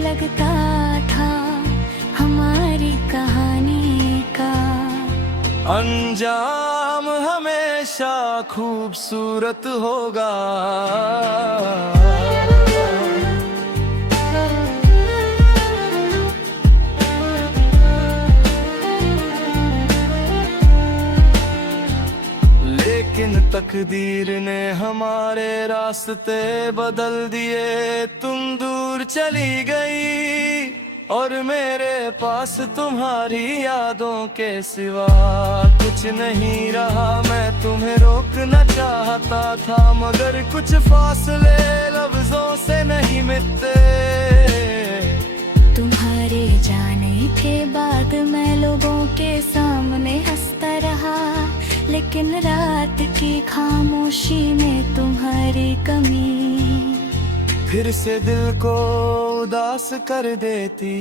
लगता था हमारी कहानी का। अंजाम हमेशा खूबसूरत होगा। लेकिन तकदीर ने हमारे रास्ते बदल दिए। तुम दूर चली गई और मेरे पास तुम्हारी यादों के सिवा कुछ नहीं रहा। मैं तुम्हें रोकना चाहता था मगर कुछ फासले लफ्जों से नहीं मिटते। तुम्हारे जाने के बाद मैं लोगों के सामने हंसता रहा, लेकिन रात की खामोशी में तुम्हारी कमी फिर से दिल को उदास कर देती।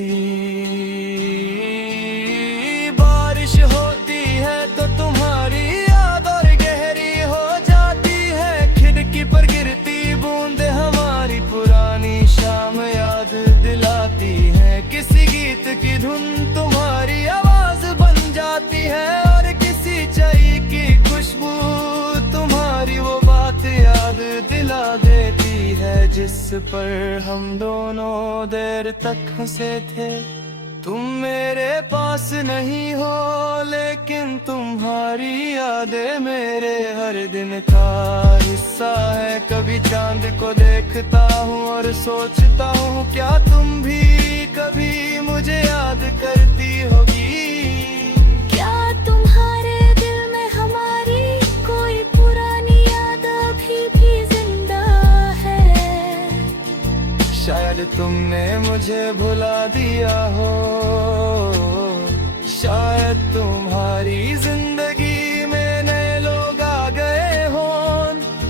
बारिश होती है तो तुम्हारी याद और गहरी हो जाती है। खिड़की पर गिरती बूंदे हमारी पुरानी शाम याद दिलाती है। किसी गीत की धुन तुम्हारी आवाज बन जाती है और किसी चाय की खुशबू तुम्हारी वो बात याद दिला देती है जिस पर हम दोनों देर तक हंसे थे। तुम मेरे पास नहीं हो लेकिन तुम्हारी यादें मेरे हर दिन का हिस्सा है। कभी चांद को देखता हूँ और सोचता हूँ क्या तुम भी कभी मुझे याद करती होगी। क्या तुम्हारे दिल में हमारी कोई पुरानी याद अभी भी जिंदा है? शायद तुमने मुझे भुला दिया हो। शायद तुम्हारी जिंदगी में नए लोग आ गए हो।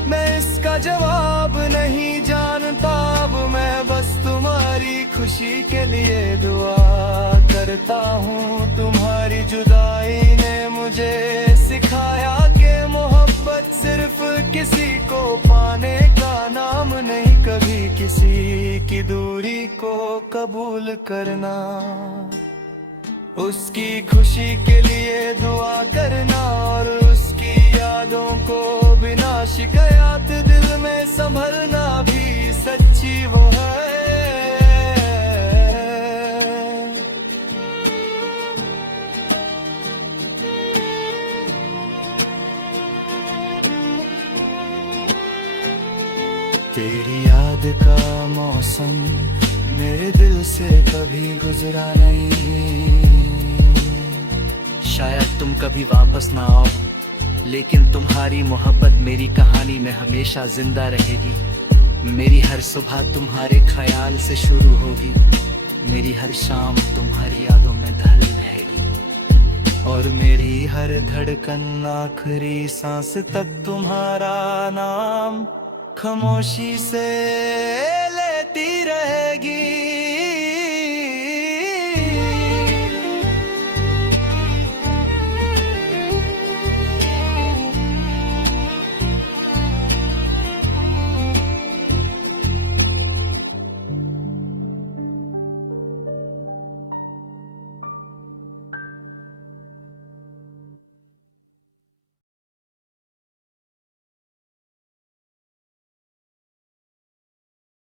मैं इसका जवाब नहीं जानता। अब मैं बस तुम्हारी खुशी के लिए दुआ करता हूँ। तुम्हारी जुदाई ने मुझे सिखाया कि मोहब्बत सिर्फ किसी को पाने का नाम नहीं, कभी किसी की दूरी को कबूल करना। उसकी खुशी के लिए दुआ करना और उसकी यादों को बिना शिकायत दिल में संभलना भी सच्ची वो है। तेरी याद का मौसम मेरे दिल से कभी गुजरा नहीं। शायद तुम कभी वापस ना आओ, लेकिन तुम्हारी मोहब्बत मेरी कहानी में हमेशा जिंदा रहेगी। मेरी हर सुबह तुम्हारे ख्याल से शुरू होगी। मेरी हर शाम तुम्हारी यादों में ढल रहेगी और मेरी हर धड़कन आखिरी सांस तक तुम्हारा नाम खामोशी से